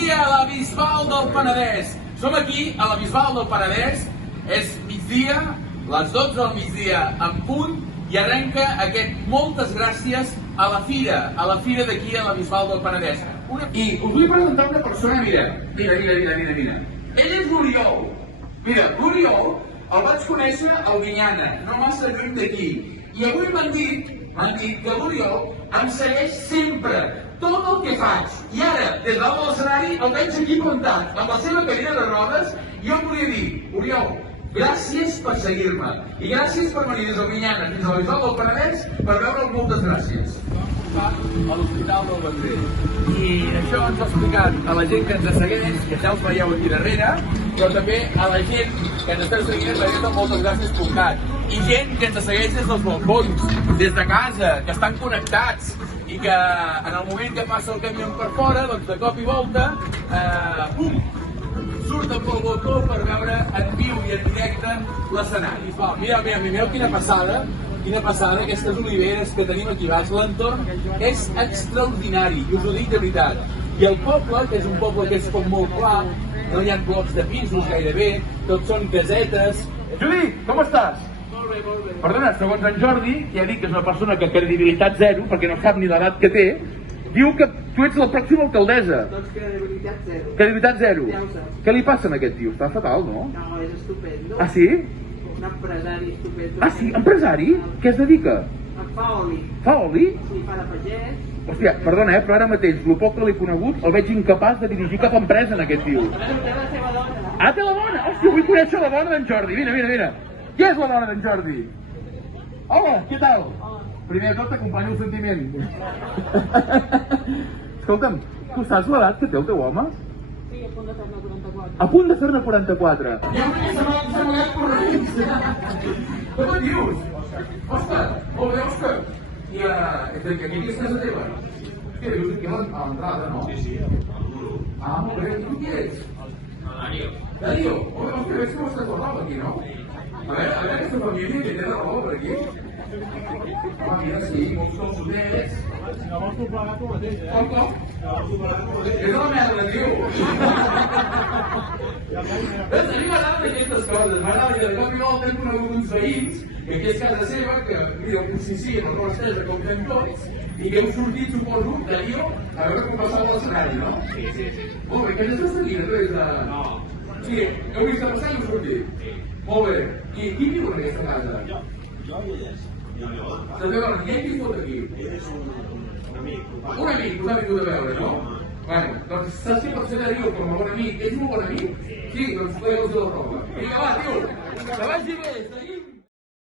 Migdia a la Bisbal del Penedès. Som aquí a la Bisbal del Penedès, és migdia, les 12 del migdia en punt, i arrenca aquest moltes gràcies a la fira d'aquí a la Bisbal del Penedès. I us vull presentar una persona, mira. Ell és l'Oriol. Mira, l'Oriol el vaig conèixer al Vinyana, no massa lluny d'aquí. I avui m'han dit que l'Oriol em segueix sempre, tot el que faig. I ara, des dalt de l'escenari, el veig aquí plantat, amb la seva cadira de rodes, i jo em volia dir, Oriol, gràcies per seguir-me, i gràcies per venir des del Vinyana fins a la Bisbal del Penedès per veure'l. Moltes gràcies. A l'Hospital del Vendrell. I això ens ho ha explicat a la gent que ens segueix, que ja els veieu aquí darrere, però també a la gent que ens esteu seguint a través de moltesgràcies.cat. I gent que ens segueix des dels balcons, des de casa, que estan connectats i que en el moment que passa el camió per fora, doncs de cop i volta, surten pel balcó per veure en viu i en directe l'escenari. Mireu quina passada, aquestes oliveres que tenim aquí baix. L'entorn és extraordinari, i us ho dic de veritat. I el poble, que és un poble que és com molt clar, no hi ha blocs de pisos gairebé, tots són casetes. Judit, com estàs? Molt bé. Perdona, segons en Jordi, que ja dic que és una persona que credibilitat zero, perquè no sap ni l'edat que té, diu que tu ets la pròxima alcaldessa. Doncs credibilitat zero. Credibilitat zero. Ja ho saps. Què li passa a aquest tio? Està fatal, no? No, és estupendo. Ah, sí? Un empresari estupendo. Ah, sí? Empresari? Què es dedica? Fa oli. Fa oli? Sí, fa de pagès. Hòstia, perdona, però ara mateix, el poc que l'he conegut, el veig incapaç de dirigir cap empresa en aquest tio. Té la seva dona. Ah, té la dona! Hòstia, vull conèixer la dona d'en Jordi. Mira. Qui és la dona d'en Jordi? Hola, què tal? Primer de tot, t'acompanyo el sentiment. Escolta'm, tu saps l'edat que té el teu home? Sí, a punt de fer-ne 44. A punt de fer-ne 44. Ja m'ha amagat corrents. Com et dius? Òscar, molt bé, Òscar. I aquí és casa teva? Hòstia, dius aquí a l'entrada, no? Sí. Ah, molt bé. I tu qui ets? Darío. Hòstia, veig que m'estàs la roba aquí, no? A veure, aquesta família que té la roba per aquí. Mira, sí, molts calçotets. La vols doblegar tu mateix, Com? La vols doblegar tu mateix. És de la merda, tio. A mi m'agraden aquestes coses. M'agrada que de cop i volta hem conegut uns veïns, que aquí és casa seva, que, mira, sí, no com estesa, com fem tots, i que heu sortit, suposo, Darío, a veure com passava l'escenari, no? Sí. Molt bé, que ja estàs aquí, a través de... No. Sí, heu vist de passar i heu sortit? Sí. Molt bé. I qui viu en aquesta casa? Jo i ell és. La teva dona, i ell qui fot aquí? Ell és un amic. Un amic, us ha vingut a veure, no? Bueno, doncs saps què pot ser Darío com a bon amic? Ets un bon amic? Sí, doncs podeu fer la prova. Vinga, va, tio! Que vagi bé!